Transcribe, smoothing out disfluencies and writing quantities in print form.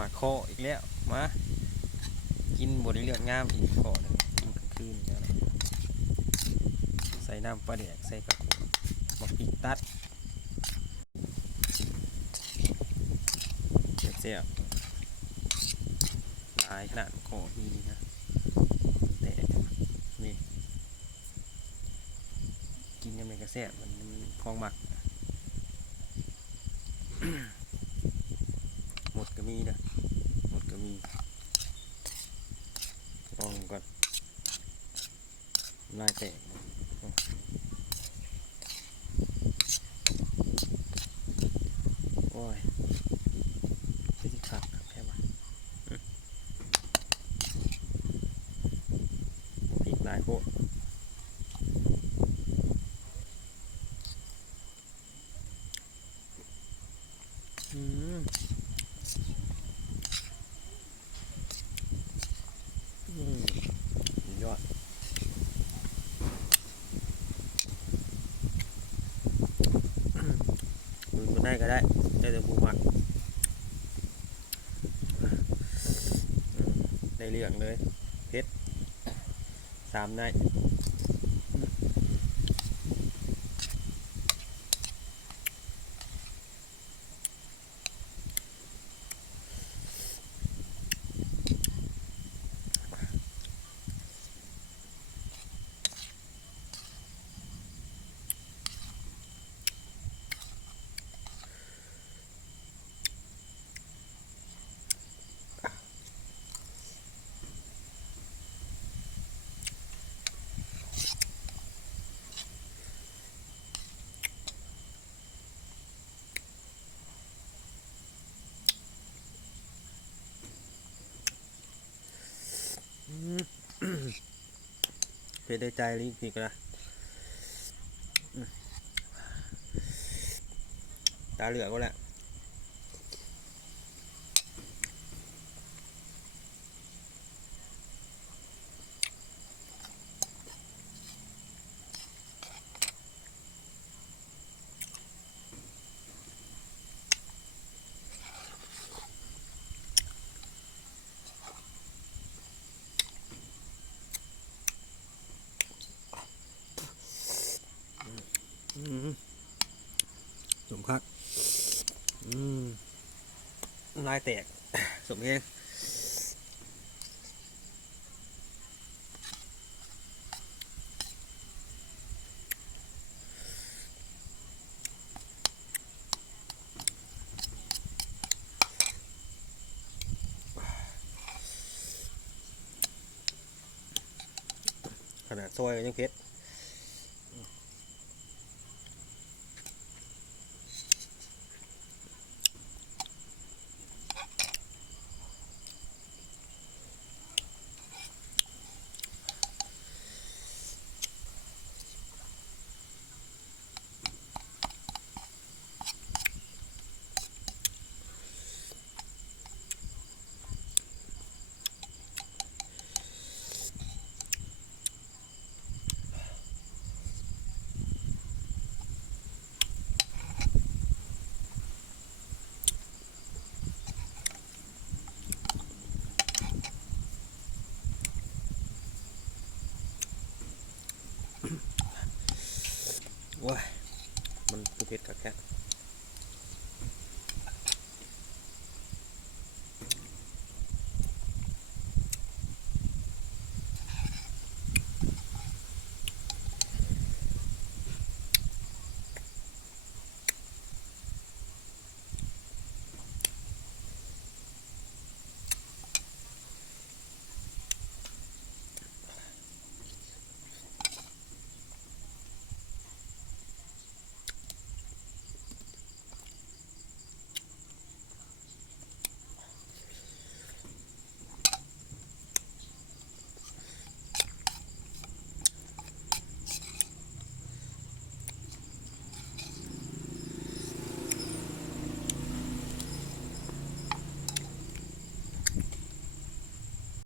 มาโคอีกแล้วมากินบดเลือดงามอีกก่อนกินกลางคืนแล้วนะใส่น้ำปลาแดกใส่กระปุกมาปิดตัดเสียบลายขนาดโคนี่นะแต่นี่กินยังไงก็แซ่บมันพองหมักหมดก็มีนะหมดก็มีลองก่อนลายแตกโอ้ยไม่ติดขัดแค่ว่าพริกลายโคตรยอดมือก็ได้ก็ได้แต่ผู้หมักได้เรื่องเลยเพชร3ได้เพชรได้ใจรีบพีกนะตาเหลือกก็แหละสมคักลายแตกสมเองขนาดซอยยังเพชรว้ายมันคือเพชรกับแค่